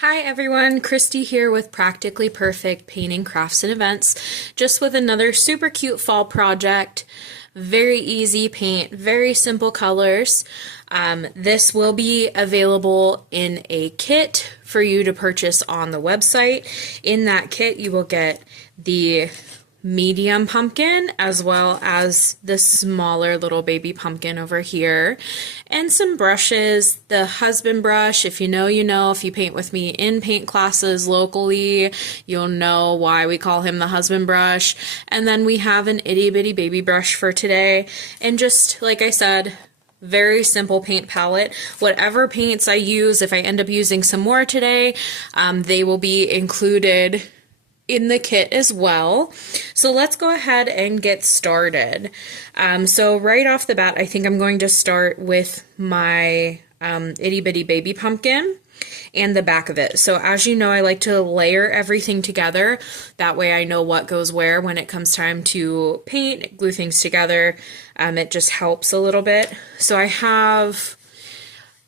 Hi everyone, Kristy here with Practically Perfect Painting Crafts and Events, just with another super cute fall project. Very easy paint, very simple colors. This will be available in a kit for you to purchase on the website. In that kit you will get the medium pumpkin as well as the smaller little baby pumpkin over here, and some brushes. The husband brush, if you know, you know. If you paint with me in paint classes locally, you'll know why we call him the husband brush. And then we have an itty bitty baby brush for today, and just like I said, very simple paint palette. Whatever paints I use, if I end up using some more today, they will be included in the kit as well. So let's go ahead and get started. So right off the bat, I think I'm going to start with my itty bitty baby pumpkin and the back of it. So as you know, I like to layer everything together. That way I know what goes where when it comes time to paint, glue things together. It just helps a little bit. So I have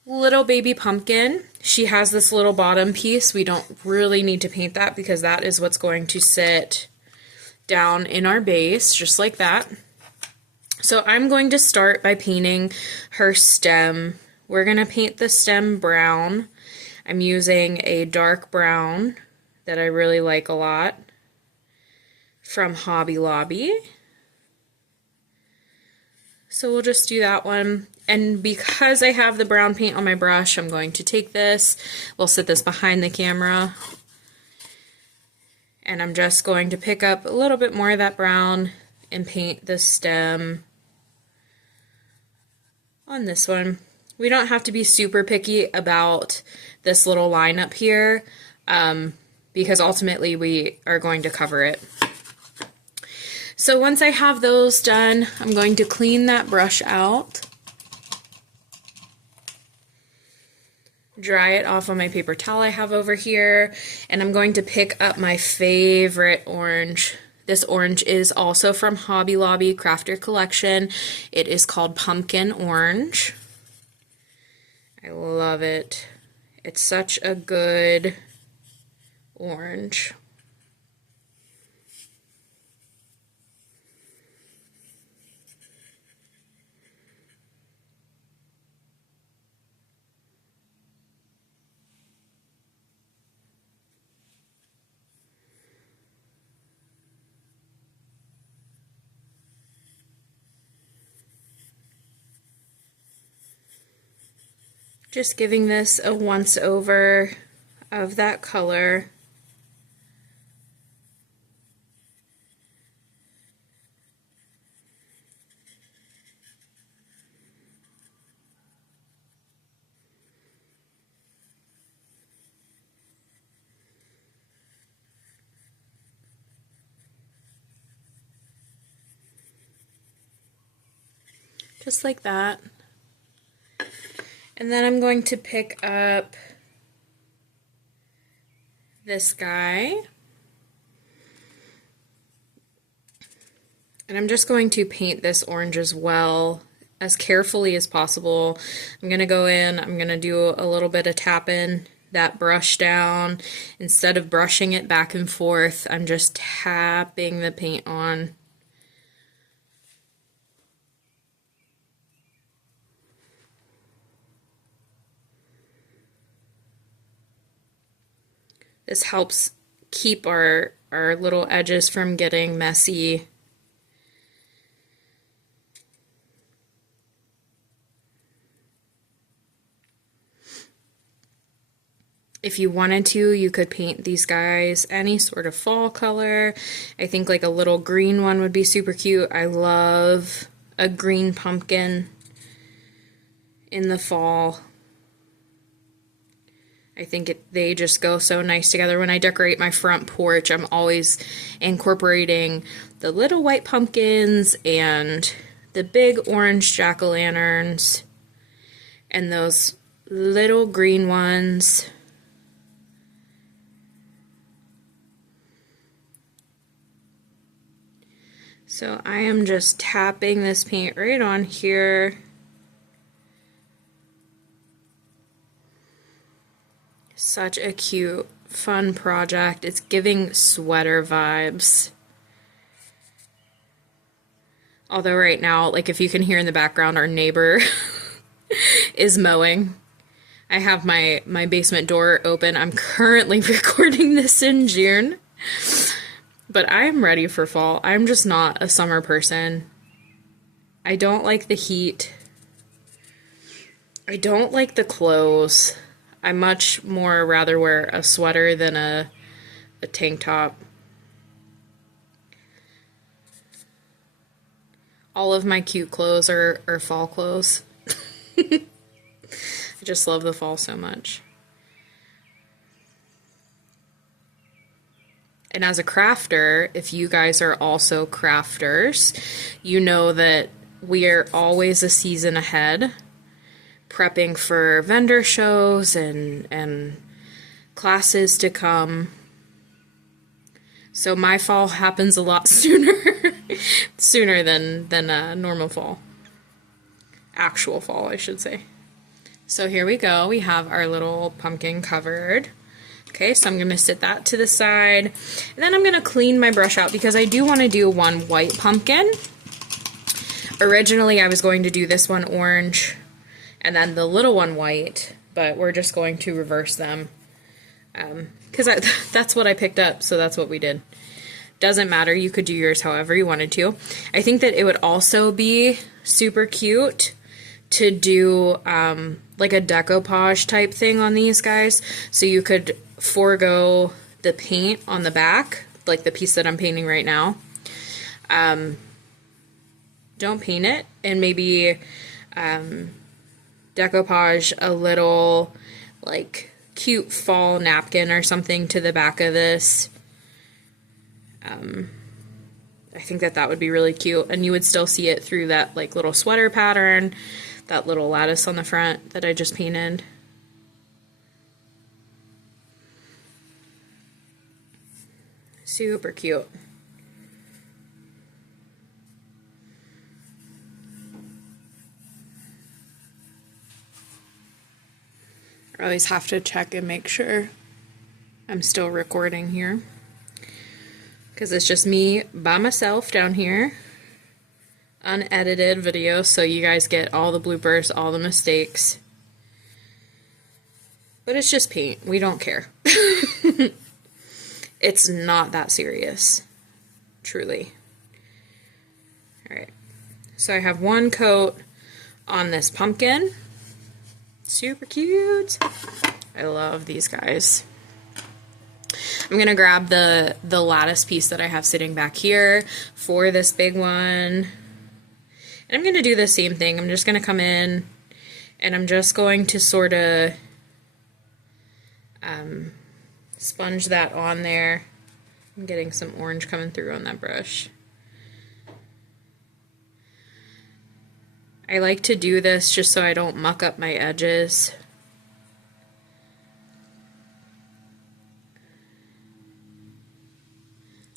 little baby pumpkin. She has this little bottom piece. We don't really need to paint that because that is what's going to sit down in our base, just like that. So I'm going to start by painting her stem. We're going to paint the stem brown. I'm using a dark brown that I really like a lot from Hobby Lobby. So we'll just do that one. And because I have the brown paint on my brush, I'm going to take this, we'll set this behind the camera, and I'm just going to pick up a little bit more of that brown and paint the stem on this one. We don't have to be super picky about this little line up here because ultimately we are going to cover it. So once I have those done, I'm going to clean that brush out, dry it off on my paper towel I have over here, and I'm going to pick up my favorite orange. This orange is also from Hobby Lobby Crafter Collection. It is called Pumpkin Orange. I love it. It's such a good orange. Just giving this a once over of that color. Just like that. And then I'm going to pick up this guy. And I'm just going to paint this orange as well, as carefully as possible. I'm going to go in, I'm going to do a little bit of tapping that brush down. Instead of brushing it back and forth, I'm just tapping the paint on. This helps keep our little edges from getting messy. If you wanted to, you could paint these guys any sort of fall color. I think like a little green one would be super cute. I love a green pumpkin in the fall. I think they just go so nice together. When I decorate my front porch, I'm always incorporating the little white pumpkins and the big orange jack-o'-lanterns and those little green ones. So I am just tapping this paint right on here. Such a cute, fun project. It's giving sweater vibes. Although right now, like if you can hear in the background, our neighbor is mowing. I have my basement door open. I'm currently recording this in June, but I'm ready for fall. I'm just not a summer person. I don't like the heat. I don't like the clothes. I much more rather wear a sweater than a tank top. All of my cute clothes are fall clothes. I just love the fall so much. And as a crafter, if you guys are also crafters, you know that we are always a season ahead, prepping for vendor shows and classes to come. So my fall happens a lot sooner than normal fall. Actual fall, I should say. So here we go. We have our little pumpkin covered. Okay, so I'm going to sit that to the side. And then I'm going to clean my brush out because I do want to do one white pumpkin. Originally, I was going to do this one orange and then the little one white, but we're just going to reverse them. Because that's what I picked up, so that's what we did. Doesn't matter, you could do yours however you wanted to. I think that it would also be super cute to do like a decoupage type thing on these guys. So you could forego the paint on the back, like the piece that I'm painting right now. Don't paint it, and maybe decoupage a little like cute fall napkin or something to the back of this. I think that would be really cute, and you would still see it through that like little sweater pattern, that little lattice on the front that I just painted. Super cute. I always have to check and make sure I'm still recording here, because it's just me by myself down here, unedited video, so you guys get all the bloopers, all the mistakes. But it's just paint. We don't care. It's not that serious, truly. Alright, so I have one coat on this pumpkin. Super cute. I love these guys. I'm going to grab the lattice piece that I have sitting back here for this big one. And I'm going to do the same thing. I'm just going to come in and I'm just going to sort of sponge that on there. I'm getting some orange coming through on that brush. I like to do this just so I don't muck up my edges.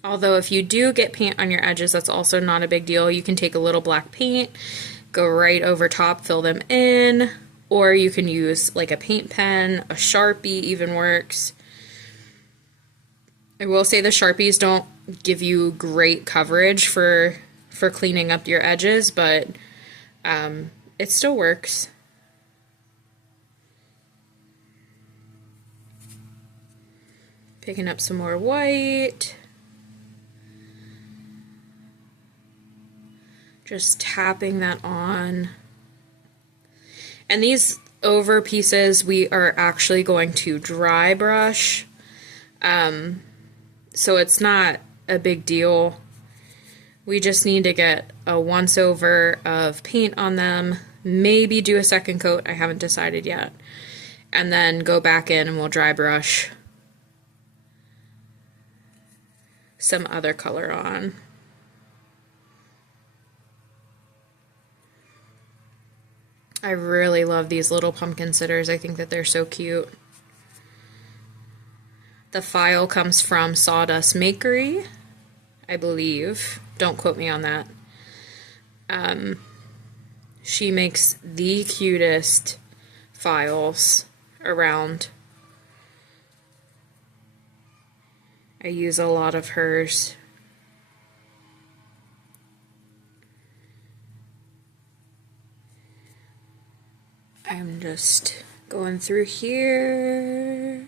Although if you do get paint on your edges, that's also not a big deal. You can take a little black paint, go right over top, fill them in, or you can use like a paint pen, a Sharpie even works. I will say the Sharpies don't give you great coverage for cleaning up your edges, but it still works. Picking up some more white. Just tapping that on. And these over pieces we are actually going to dry brush. So it's not a big deal. We just need to get a once over of paint on them, maybe do a second coat, I haven't decided yet, and then go back in and we'll dry brush some other color on. I really love these little pumpkin sitters. I think that they're so cute. The file comes from Sawdust Makery, I believe. Don't quote me on that. She makes the cutest files around. I use a lot of hers. I'm just going through here.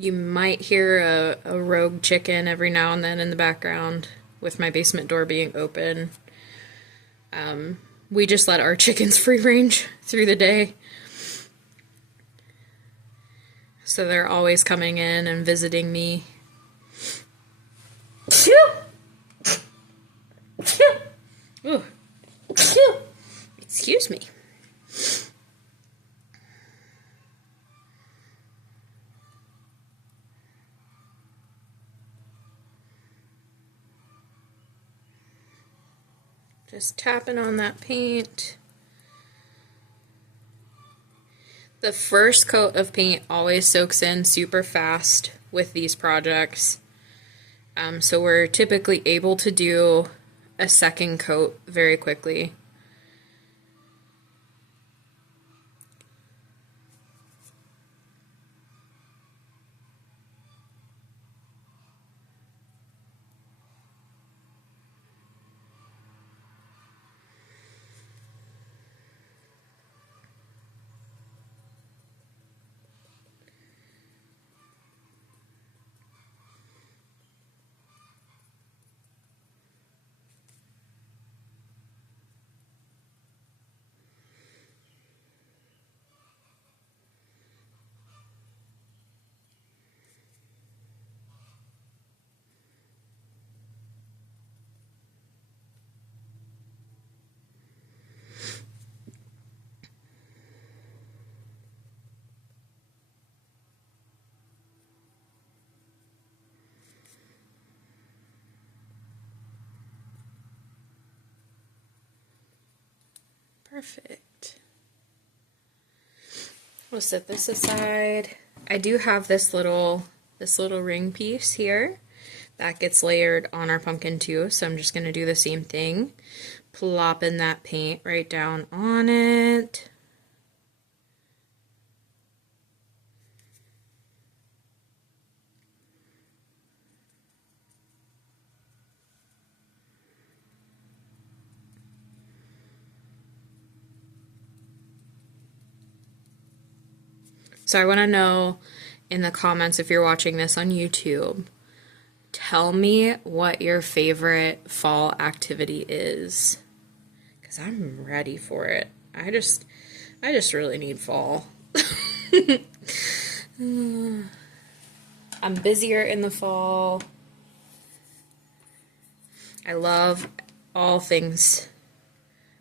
You might hear a rogue chicken every now and then in the background with my basement door being open. We just let our chickens free range through the day. So they're always coming in and visiting me. Ooh. Excuse me. Just tapping on that paint. The first coat of paint always soaks in super fast with these projects. So we're typically able to do a second coat very quickly. Perfect. We'll set this aside. I do have this little ring piece here that gets layered on our pumpkin too, so I'm just going to do the same thing. Plopping that paint right down on it. So I want to know in the comments, if you're watching this on YouTube, tell me what your favorite fall activity is, because I'm ready for it. I just really need fall. I'm busier in the fall. I love all things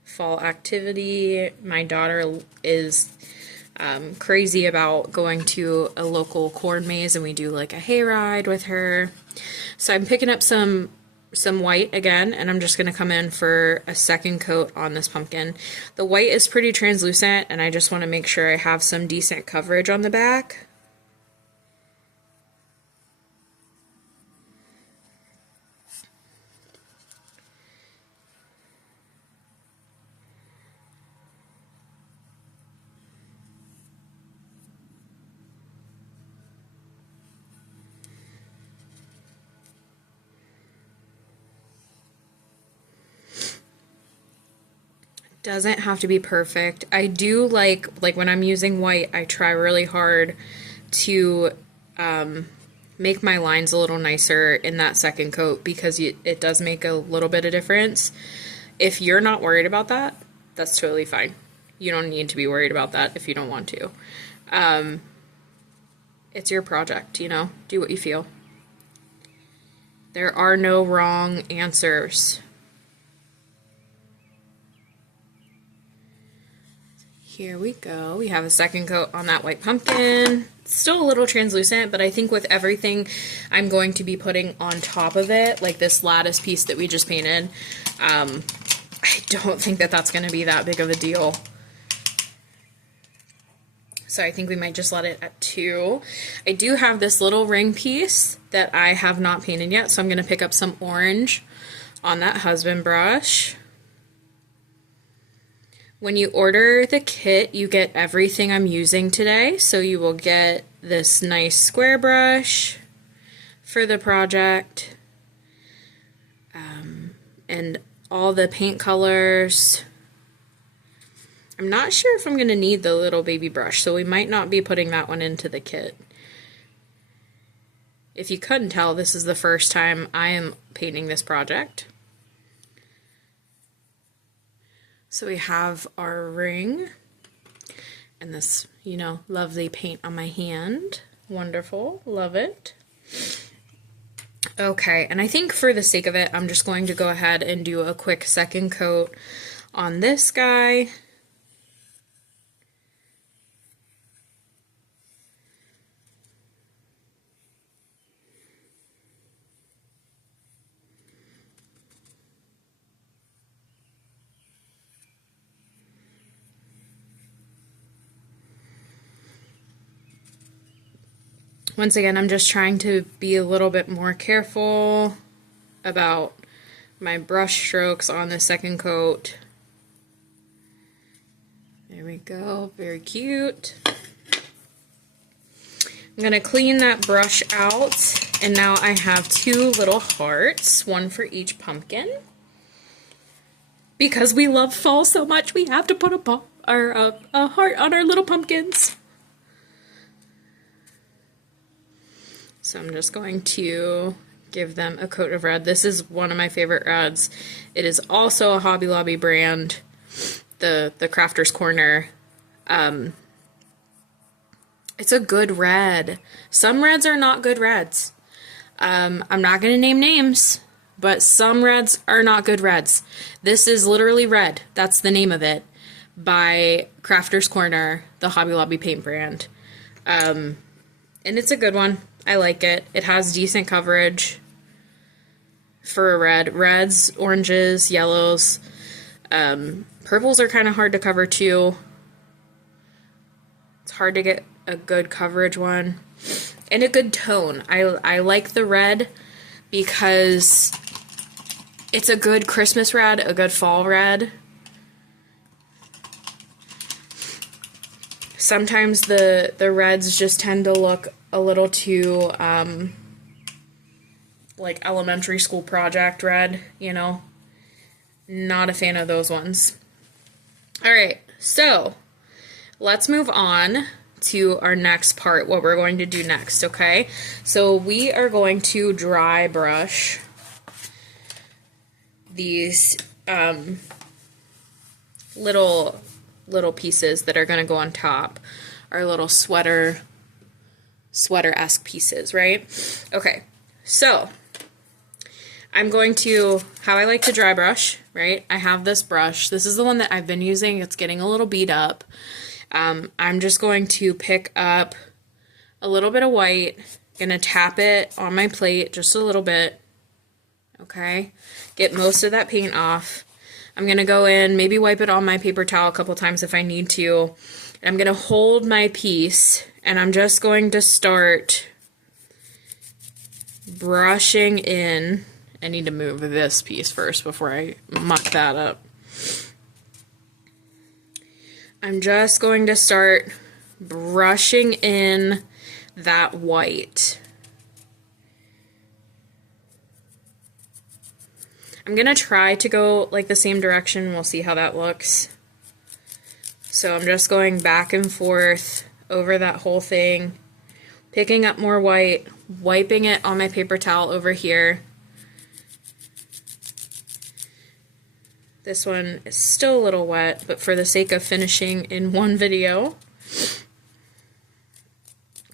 fall activity. My daughter is crazy about going to a local corn maze, and we do like a hayride with her. So I'm picking up some white again, and I'm just going to come in for a second coat on this pumpkin. The white is pretty translucent, and I just want to make sure I have some decent coverage on the back. Doesn't have to be perfect. I do like when I'm using white, I try really hard to make my lines a little nicer in that second coat, because it does make a little bit of difference. If you're not worried about that, that's totally fine. You don't need to be worried about that if you don't want to. It's your project, you know? Do what you feel. There are no wrong answers. Here we go. We have a second coat on that white pumpkin. It's still a little translucent, but I think with everything I'm going to be putting on top of it, like this lattice piece that we just painted, I don't think that that's going to be that big of a deal. So I think we might just let it at 2. I do have this little ring piece that I have not painted yet, so I'm going to pick up some orange on that husband brush. When you order the kit, you get everything I'm using today. So you will get this nice square brush for the project, and all the paint colors. I'm not sure if I'm going to need the little baby brush, so we might not be putting that one into the kit. If you couldn't tell, this is the first time I am painting this project. So we have our ring and this, you know, lovely paint on my hand. Wonderful. Love it. Okay, and I think for the sake of it, I'm just going to go ahead and do a quick second coat on this guy. Once again, I'm just trying to be a little bit more careful about my brush strokes on the second coat. There we go, very cute. I'm gonna clean that brush out, and now I have 2 little hearts, one for each pumpkin. Because we love fall so much, we have to put a heart on our little pumpkins. So I'm just going to give them a coat of red. This is one of my favorite reds. It is also a Hobby Lobby brand, the Crafter's Corner. It's a good red. Some reds are not good reds. I'm not going to name names, but some reds are not good reds. This is literally red. That's the name of it, by Crafter's Corner, the Hobby Lobby paint brand. And it's a good one. I like it. It has decent coverage for a red. Reds, oranges, yellows. Purples are kind of hard to cover too. It's hard to get a good coverage one. And a good tone. I like the red because it's a good Christmas red, a good fall red. Sometimes the reds just tend to look a little too, like elementary school project red, you know? Not a fan of those ones. Alright, so let's move on to our next part, what we're going to do next, okay? So we are going to dry brush these little pieces that are going to go on top, our little sweater-esque pieces, right? Okay, so I'm going to, how I like to dry brush, right? I have this brush. This is the one that I've been using. It's getting a little beat up. I'm just going to pick up a little bit of white, gonna tap it on my plate just a little bit, okay? Get most of that paint off. I'm gonna go in, maybe wipe it on my paper towel a couple times if I need to. I'm gonna hold my piece, and I'm just going to start brushing in. I need to move this piece first before I muck that up. I'm just going to start brushing in that white. I'm going to try to go like the same direction. We'll see how that looks. So I'm just going back and forth over that whole thing, picking up more white, wiping it on my paper towel over here. This one is still a little wet, but for the sake of finishing in one video,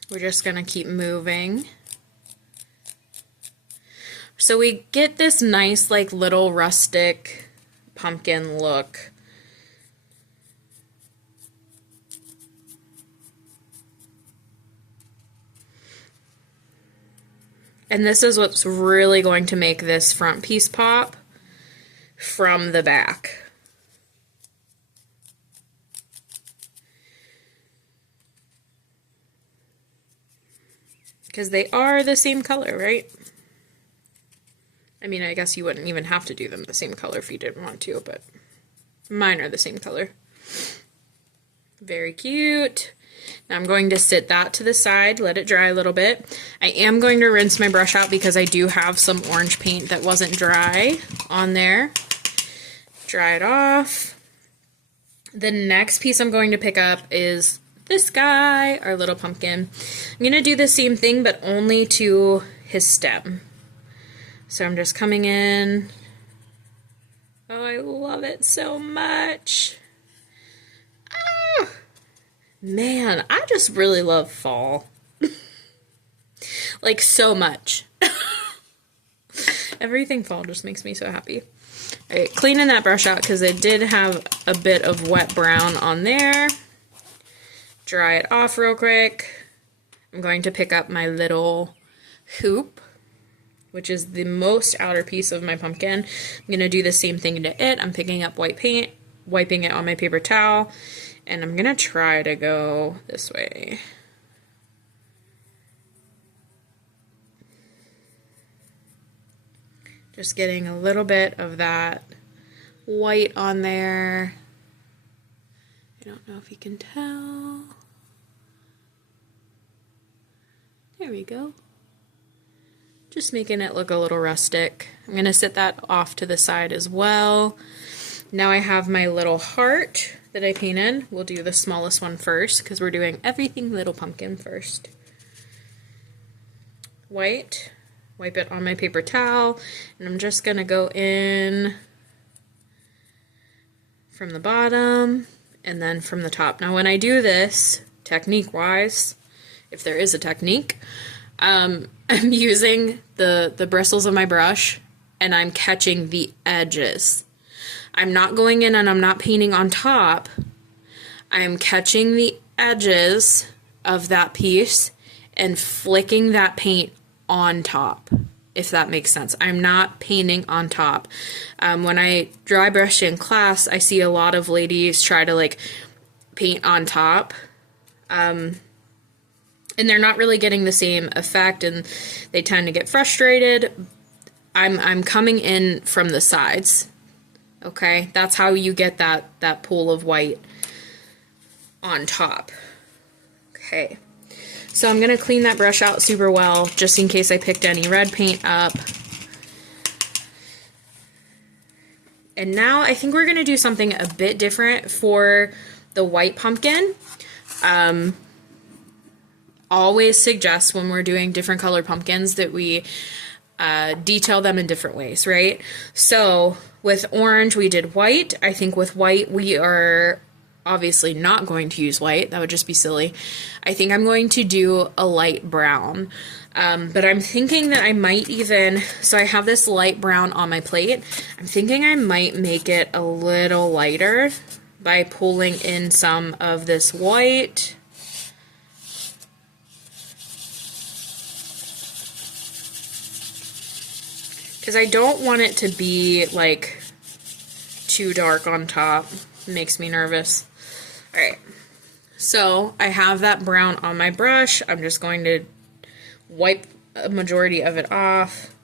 we're just going to keep moving. So we get this nice, like, little rustic pumpkin look. And this is what's really going to make this front piece pop from the back. Because they are the same color, right? I mean, I guess you wouldn't even have to do them the same color if you didn't want to, but mine are the same color. Very cute. Now I'm going to sit that to the side, let it dry a little bit. I am going to rinse my brush out because I do have some orange paint that wasn't dry on there. Dry it off. The next piece I'm going to pick up is this guy, our little pumpkin. I'm going to do the same thing, but only to his stem. So I'm just coming in. Oh, I love it so much. Ah! Man, I just really love fall. Like, so much. Everything fall just makes me so happy. All right, cleaning that brush out because it did have a bit of wet brown on there. Dry it off real quick. I'm going to pick up my little hoop, which is the most outer piece of my pumpkin. I'm going to do the same thing to it. I'm picking up white paint, wiping it on my paper towel, and I'm going to try to go this way. Just getting a little bit of that white on there. I don't know if you can tell. There we go. Just making it look a little rustic. I'm going to set that off to the side as well. Now I have my little heart that I painted. We'll do the smallest one first because we're doing everything little pumpkin first. White. Wipe it on my paper towel. And I'm just going to go in from the bottom and then from the top. Now when I do this, technique-wise, if there is a technique, I'm using the bristles of my brush and I'm catching the edges. I'm not going in and I'm not painting on top. I'm catching the edges of that piece and flicking that paint on top, if that makes sense. I'm not painting on top. When I dry brush in class, I see a lot of ladies try to like paint on top. And they're not really getting the same effect and they tend to get frustrated. I'm coming in from the sides. Okay, that's how you get that pool of white on top. Okay, so I'm gonna clean that brush out super well just in case I picked any red paint up. And now I think we're gonna do something a bit different for the white pumpkin. Always suggest when we're doing different colored pumpkins that we detail them in different ways, right? So with orange, we did white. I think with white, we are obviously not going to use white. That would just be silly. I think I'm going to do a light brown. But I'm thinking that I might even, so I have this light brown on my plate. I'm thinking I might make it a little lighter by pulling in some of this white. Because I don't want it to be, like, too dark on top. It makes me nervous. Alright, so I have that brown on my brush. I'm just going to wipe a majority of it off.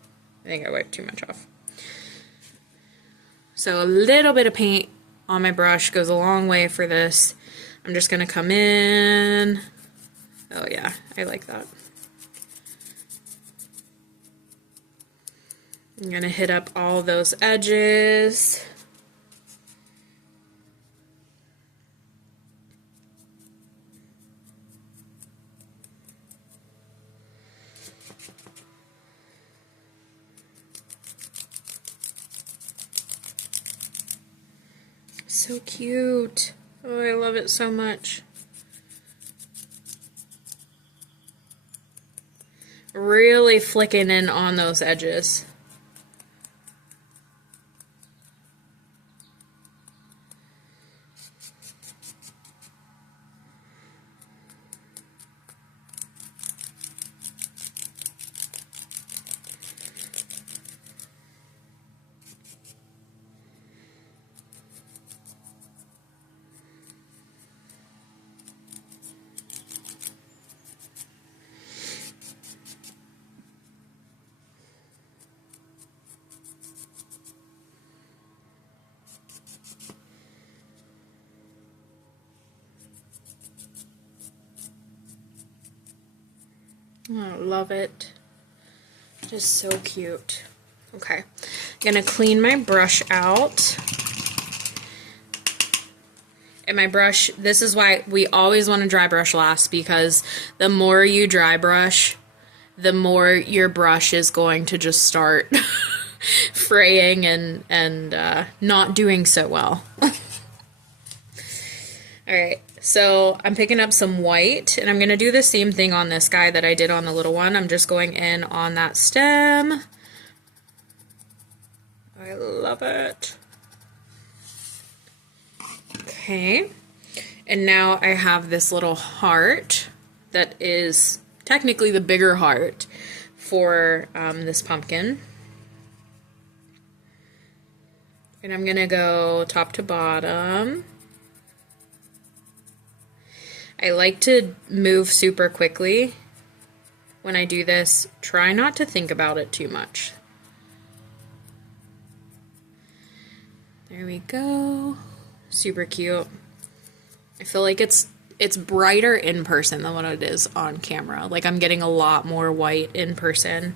I think I wiped too much off. So a little bit of paint on my brush goes a long way for this. I'm just going to come in. Oh yeah, I like that. I'm going to hit up all those edges. So cute. Oh, I love it so much. Really flicking in on those edges. I love it. Just so cute. Okay, I'm gonna clean my brush out. And my brush, this is why we always want to dry brush last, because the more you dry brush, the more your brush is going to just start fraying and not doing so well. Alright, so I'm picking up some white, and I'm going to do the same thing on this guy that I did on the little one. I'm just going in on that stem. I love it. Okay, and now I have this little heart that is technically the bigger heart for this pumpkin. And I'm gonna go top to bottom. I like to move super quickly when I do this. Try not to think about it too much. There we go. Super cute. I feel like it's brighter in person than what it is on camera. Like, I'm getting a lot more white in person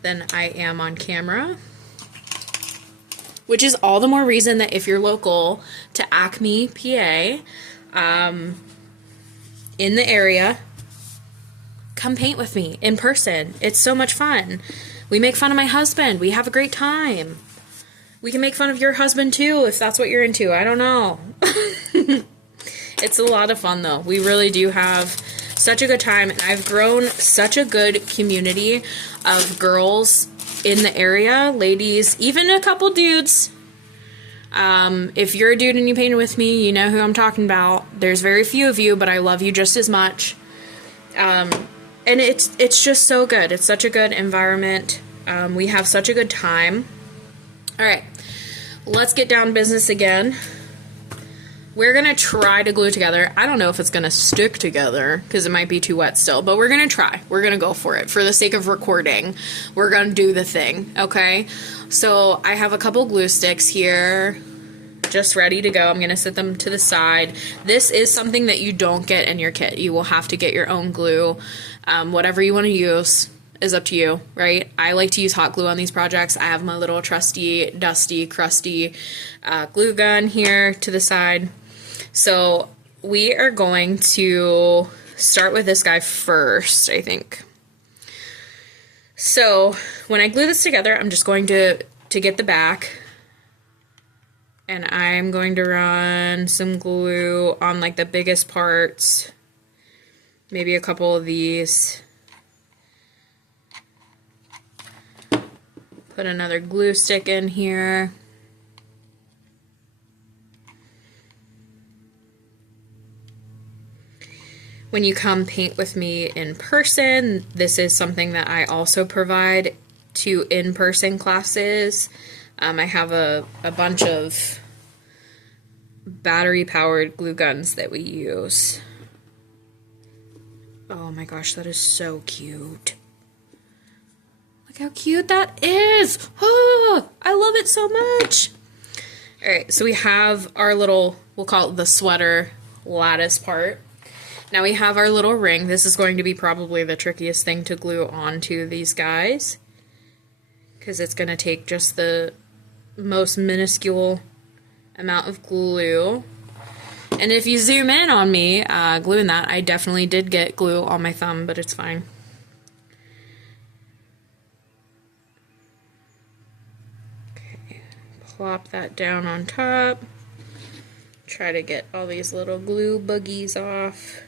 than I am on camera. Which is all the more reason that if you're local to Acme, PA, in the area, come paint with me in person. It's so much fun. We make fun of my husband. We have a great time. We can make fun of your husband too, if that's what you're into. I don't know. It's a lot of fun though. We really do have such a good time, and I've grown such a good community of girls in the area, ladies, even a couple dudes. If you're a dude and you painted with me, you know who I'm talking about. There's very few of you, but I love you just as much. And it's just so good. It's such a good environment. We have such a good time. All right, let's get down to business again. We're going to try to glue together. I don't know if it's going to stick together because it might be too wet still, but we're going to try. We're going to go for it. For the sake of recording, we're going to do the thing, okay? So I have a couple glue sticks here just ready to go. I'm going to set them to the side. This is something that you don't get in your kit. You will have to get your own glue. Whatever you want to use is up to you, right? I like to use hot glue on these projects. I have my little trusty, dusty, crusty glue gun here to the side. So we are going to start with this guy first, I think. So when I glue this together, I'm just going to get the back, and I'm going to run some glue on like the biggest parts, maybe a couple of these. Put another glue stick in here. When you come paint with me in person, this is something that I also provide to in-person classes. I have a bunch of battery-powered glue guns that we use. Oh my gosh, that is so cute. Look how cute that is. Oh, I love it so much. All right, so we have our little, we'll call it the sweater lattice part. Now we have our little ring. This is going to be probably the trickiest thing to glue onto these guys, because it's going to take just the most minuscule amount of glue. And if you zoom in on me gluing that, I definitely did get glue on my thumb, but it's fine. Okay, plop that down on top. Try to get all these little glue boogies off.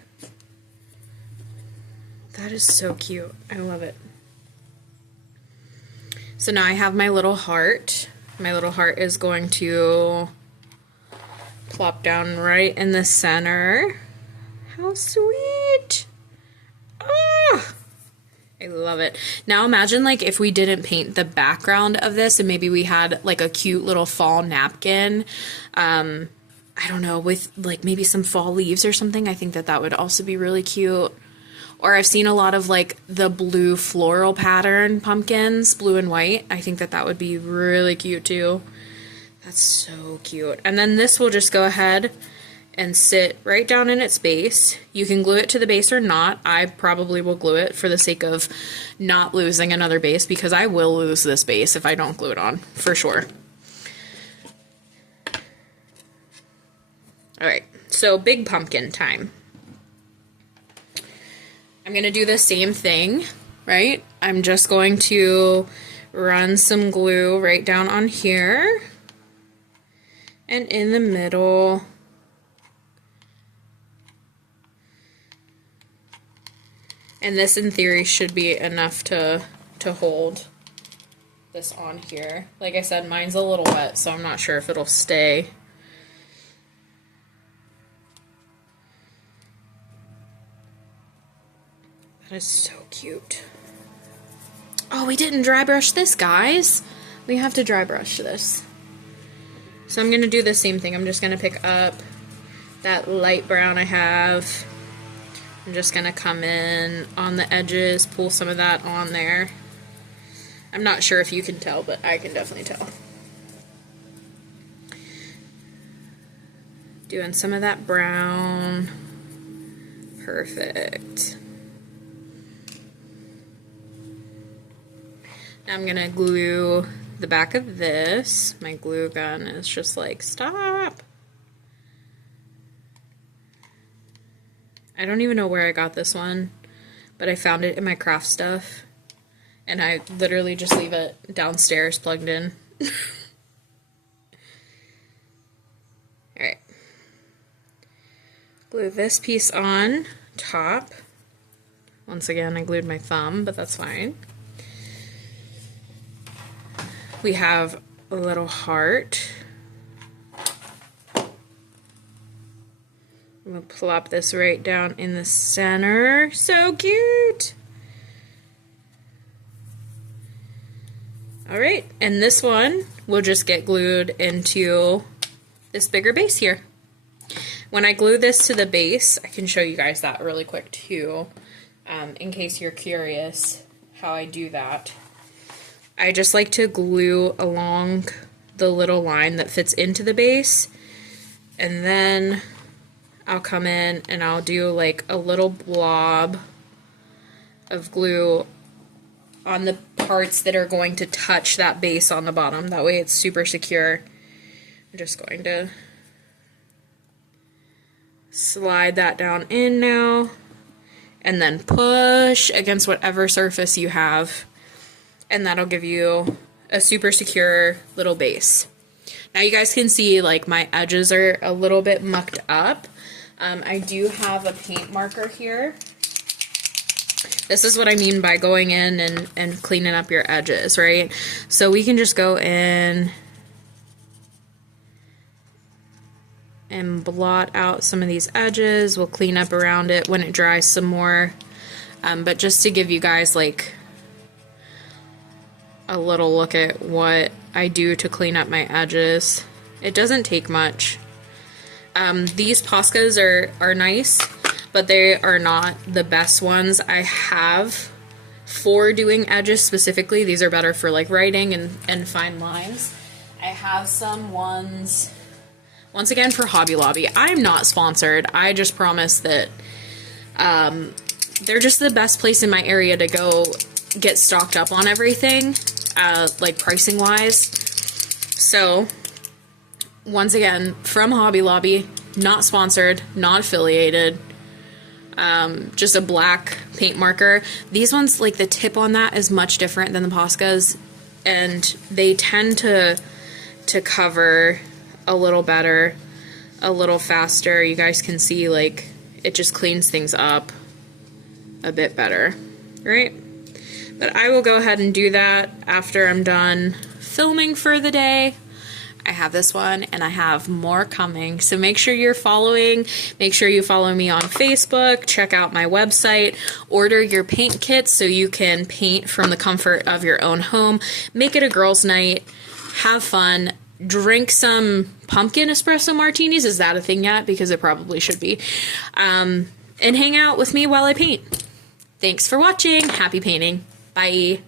That is so cute. I love it. So now I have my little heart. My little heart is going to plop down right in the center. How sweet! Ah, I love it. Now imagine like if we didn't paint the background of this and maybe we had like a cute little fall napkin. I don't know, with like maybe some fall leaves or something. I think that that would also be really cute. Or I've seen a lot of like the blue floral pattern pumpkins, blue and white. I think that that would be really cute too. That's so cute. And then this will just go ahead and sit right down in its base. You can glue it to the base or not. I probably will glue it for the sake of not losing another base, because I will lose this base if I don't glue it on, for sure. Alright, so big pumpkin time. I'm going to do the same thing, right? I'm just going to run some glue right down on here and in the middle. And this, in theory, should be enough to hold this on here. Like I said, mine's a little wet, so I'm not sure if it'll stay. That is so cute. Oh, we didn't dry brush this, guys. We have to dry brush this. So I'm going to do the same thing. I'm just going to pick up that light brown I have. I'm just going to come in on the edges, pull some of that on there. I'm not sure if you can tell, but I can definitely tell. Doing some of that brown. Perfect. Now I'm going to glue the back of this. My glue gun is just like, stop. I don't even know where I got this one, but I found it in my craft stuff, and I literally just leave it downstairs plugged in. Alright. Glue this piece on top. Once again, I glued my thumb, but that's fine. We have a little heart. I'm going to plop this right down in the center. So cute! Alright, and this one will just get glued into this bigger base here. When I glue this to the base, I can show you guys that really quick too, in case you're curious how I do that. I just like to glue along the little line that fits into the base, and then I'll come in and I'll do like a little blob of glue on the parts that are going to touch that base on the bottom. That way it's super secure. I'm just going to slide that down in now, and then push against whatever surface you have, and that'll give you a super secure little base. Now you guys can see like my edges are a little bit mucked up. I do have a paint marker here. This is what I mean by going in and cleaning up your edges, right? So we can just go in and blot out some of these edges. We'll clean up around it when it dries some more. But just to give you guys like a little look at what I do to clean up my edges. It doesn't take much. These Poscas are nice, but they are not the best ones I have for doing edges specifically. These are better for like writing and fine lines. I have some ones, once again, for Hobby Lobby. I'm not sponsored. I just promise that they're just the best place in my area to go get stocked up on everything, like pricing wise. So once again, from Hobby Lobby, not sponsored, not affiliated, just a black paint marker. These ones, like the tip on that is much different than the Poscas, and they tend to cover a little better, a little faster. You guys can see like it just cleans things up a bit better, right? But I will go ahead and do that after I'm done filming for the day. I have this one and I have more coming, so make sure you're following. Make sure you follow me on Facebook, check out my website, order your paint kits so you can paint from the comfort of your own home. Make it a girls' night, have fun, drink some pumpkin espresso martinis. Is that a thing yet? Because it probably should be. And hang out with me while I paint. Thanks for watching. Happy painting. Bye.